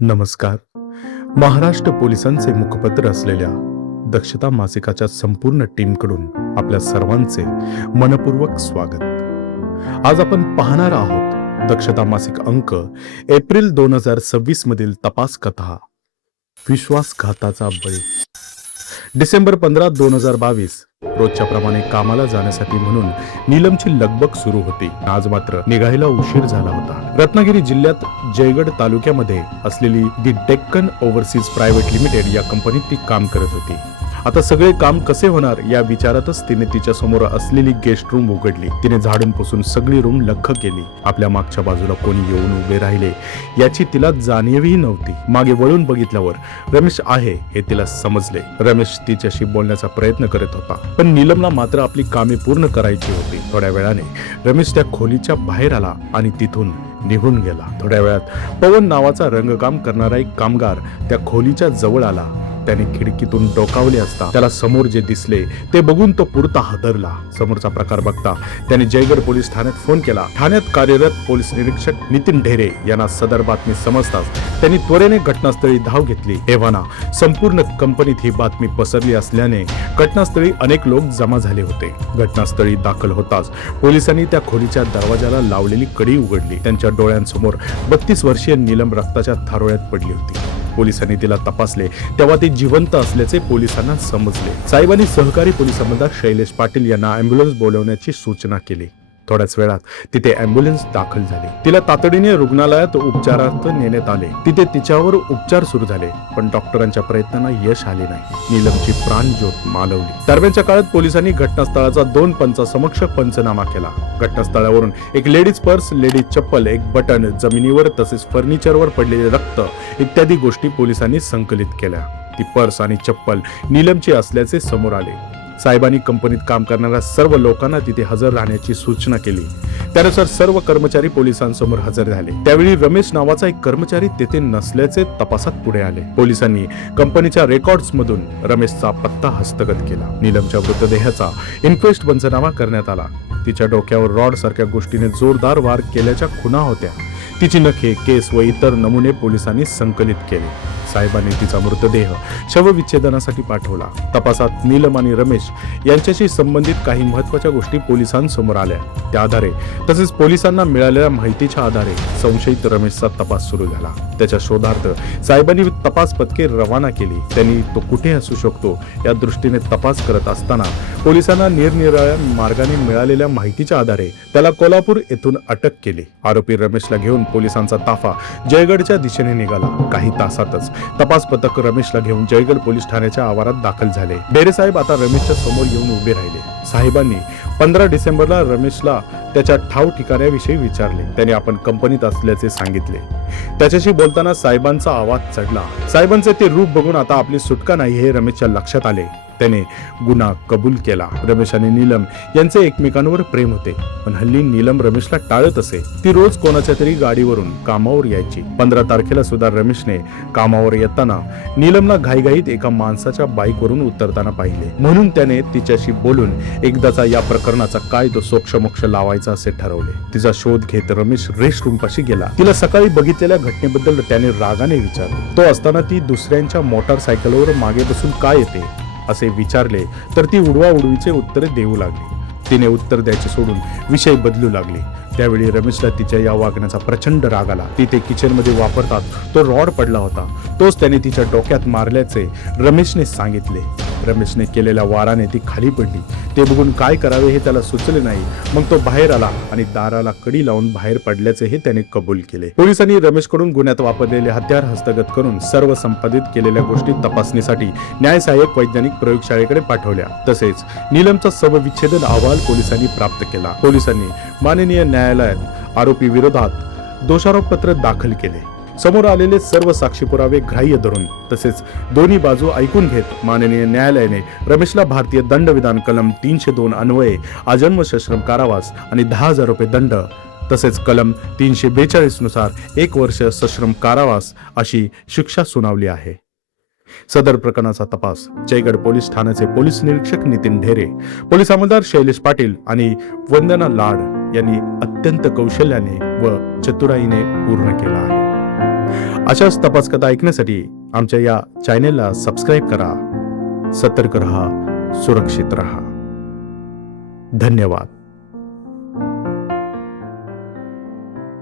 नमस्कार. महाराष्ट्र पोलिसांचे मुखपत्र असलेल्या दक्षता मासिकाच्या संपूर्ण टीमकडून आपल्या सर्वांचे मनपूर्वक स्वागत. आज आपण पाहणार आहोत दक्षता मासिक अंक एप्रिल 2026 मधील तपास कथा विश्वासघाताचा बळी. डिसेंबर 15, 2022 रोजच्या प्रमाणे कामाला जाण्यासाठी म्हणून नीलमची लगबग सुरू होती. आज मात्र निघायला उशीर झाला होता. रत्नागिरी जिल्ह्यात जयगड तालुक्यामध्ये असलेली दी डेक्कन ओव्हरसीज प्रायव्हेट लिमिटेड या कंपनीत ती काम करत होती. आता सगळे काम कसे होणार या विचारातच तिने तिच्या समोर असलेली गेस्ट रूम उघडली. तिने झाडून पुसून सगळी रूम लख्ख केली. आपल्या मागच्या बाजूला कोणी येऊन उभे राहिले याची तिला जाणीवही नव्हती. मागे वळून बघितल्यावर रमेश आहे हे तिला समजले. रमेश तिच्याशी बोलण्याचा प्रयत्न करत होता, पण नीलमला मात्र आपली कामे पूर्ण करायची होती. थोड्या वेळाने रमेश त्या खोलीच्या बाहेर आला आणि तिथून निघून गेला. थोड्या वेळात पवन नावाचा रंगकाम करणारा एक कामगार त्या खोलीच्या जवळ आला. त्याने खिडकीतून डोकावले असता त्याला समोर जे दिसले ते बघून तो पुरता हादरला. समोरचा प्रकार बघता त्याने जयगड पोलीस ठाण्यात फोन केला. ठाण्यात कार्यरत पोलीस निरीक्षक नितीन ढेरे यांना सदर बातमी समजताच त्यांनी त्वरेने घटनास्थळी धाव घेतली. एव्हाना संपूर्ण कंपनीत ही बातमी पसरली असल्याने घटनास्थळी अनेक लोक जमा झाले होते. घटनास्थळी दाखल होताच पोलिसांनी त्या खोलीच्या दरवाजाला लावलेली कडी उघडली. त्यांच्या डोळ्यांसमोर 32 वर्षीय नीलम रक्ताच्या थारोळ्यात पडली होती. पोलिसांनी तिला तपासले तेव्हा ती जिवंत असल्याचे पोलिसांना समजले. साहेबांनी सहकारी पोलीस अंमलदार शैलेश पाटील यांना अँब्युलन्स बोलवण्याची सूचना केली. थोड्याच वेळात तिथे अँब्युलन्स दाखल झाली. तिला तातडीने रुग्णालयात उपचारार्थ नेण्यात आले. तिथे तिच्यावर उपचार सुरू झाले, पण डॉक्टरांच्या प्रयत्नांना यश आले नाही. नीलमची प्राणज्योत मालवली. दरम्यानच्या काळात पोलिसांनी घटनास्थळाचा 2 पंचासमक्ष पंचनामा केला. घटनास्थळावरून एक लेडीज पर्स, लेडीज चप्पल, एक बटन, जमिनीवर तसेच फर्निचरवर पडलेले रक्त इत्यादी गोष्टी पोलिसांनी संकलित केल्या. ती पर्स आणि चप्पल नीलमची असल्याचे समोर आले. साहेबांनी कंपनीत काम करणाऱ्या सर्व लोकांना तिथे हजर राहण्याची सूचना केली. त्यानुसार सर्व कर्मचारी पोलिसांसमोर हजर झाले. त्यावेळी रमेश नावाचा एक कर्मचारी तेथे नसल्याचे तपासात पुढे आले. पोलिसांनी कंपनीच्या रेकॉर्ड्स मधून रमेशचा पत्ता हस्तगत केला. नीलमच्या मृतदेहाचा इन्क्वेस्ट पंचनामा करण्यात आला. तिच्या डोक्यावर रॉड सारख्या गोष्टीने जोरदार वार केल्याच्या खुणा होत्या. तिची नखे, केस व इतर नमुने पोलिसांनी संकलित केले. साहेबांनी तिचा मृतदेह शवविच्छेदनासाठी पाठवला. तपासात नीलम आणि रमेश यांच्याशी संबंधित काही महत्त्वाच्या गोष्टी पोलिसांसमोर आल्या. त्या आधारे तसेच पोलिसांना मिळालेल्या माहितीच्या आधारे संशयित रमेशचा तपास सुरू झाला. त्याच्या शोधार्थ साहेबांनी तपास पथके रवाना केली. त्यांनी तो कुठे असू शकतो या दृष्टीने तपास करत असताना पोलिसांना निरनिराळ्या मार्गाने मिळालेल्या माहितीच्या आधारे त्याला कोल्हापूर येथून अटक केली. आरोपी रमेशला घेऊन पोलिसांचा ताफा जयगडच्या दिशेने निघाला. काही तासातच तपास पथक रमेशला घेऊन जयगड पोलीस ठाण्याच्या आवारात दाखल झाले. डेरे साहेब आता रमेशच्या समोर येऊन उभे राहिले. साहेबांनी 15 डिसेंबरला रमेशला त्याच्या ठाव ठिकाण्याविषयी विचारले. त्याने आपण कंपनीत असल्याचे सांगितले. त्याच्याशी बोलताना साहेबांचा आवाज चढला. साहेबांचे ते रूप बघून आता आपली सुटका नाही हे रमेशच्या लक्षात आले. त्याने गुन्हा कबूल केला. रमेश आणि नीलम यांचे एकमेकांवर प्रेम होते, पण हल्ली नीलम रमेशला टाळत असे. ती रोज कोणाच्या तरी गाडीवरून कामावर यायची. 15 तारखेला सुद्धा रमेशने कामावर येताना नीलमला घाईघाईत एका माणसाच्या बाईकवरून उतरताना पाहिले. म्हणून त्याने तिच्याशी बोलून एकदाचा या प्रकरणाचा काय तो सोक्षमोक्ष लावायचा असे ठरवले. तिचा शोध घेत रमेश रेस्ट रूम पाशी गेला. तिला सकाळी बघितलेल्या घटनेबद्दल त्याने रागाने विचारले. तो असताना ती दुसऱ्यांच्या मोटारसायकलवर मागे बसून काय येते असे विचारले तर ती उडवाउडवीचे उत्तरे देऊ लागली. तिने उत्तर द्यायचे सोडून विषय बदलू लागली. त्यावेळी रमेशला तिच्या या वागण्याचा प्रचंड राग आला. तिथे किचनमध्ये वापरतात तो रॉड पडला होता, तोच त्याने तिच्या डोक्यात मारल्याचे रमेशने सांगितले. रमेशने केलेल्या वाराने ती खाली पडली. ते बघून काय करावे हे त्याला सुचले नाही. मग तो बाहेर आला आणि दाराला कडी लावून बाहेर पडल्याचे त्याने कबूल केले. पोलिसांनी रमेशकडून गुन्ह्यात वापरलेले हत्यार हस्तगत करून सर्व संपादित केलेल्या गोष्टी तपासणीसाठी न्यायसहाय्यक वैज्ञानिक प्रयोगशाळेकडे पाठवल्या. तसेच नीलमचा शवविच्छेदन अहवाल पोलिसांनी प्राप्त केला. पोलिसांनी माननीय न्यायालयात आरोपी विरोधात दोषारोपपत्र दाखल केले. समोर आलेले सर्व साक्षी पुरावे ग्राह्य धरून तसेच दोन्ही बाजू ऐकून घेत माननीय न्यायालयाने रमेशला भारतीय दंडविधान कलम 302 अन्वये आजन्म सश्रम कारावास आणि 10,000 रुपये दंड तसेच कलम 342 नुसार 1 वर्ष सश्रम कारावास अशी शिक्षा सुनावली आहे. सदर प्रकरणाचा तपास जयगड पोलीस ठाण्याचे पोलीस निरीक्षक नितीन ढेरे, पोलीस अंमलदार शैलेश पाटील आणि वंदना लाड यांनी अत्यंत कौशल्याने व चतुराईने पूर्ण केला आहे. अशाच तपास कथा ऐकण्यासाठी आमच्या या चॅनेलला सबस्क्राईब करा. सतर्क रहा, सुरक्षित रहा. धन्यवाद.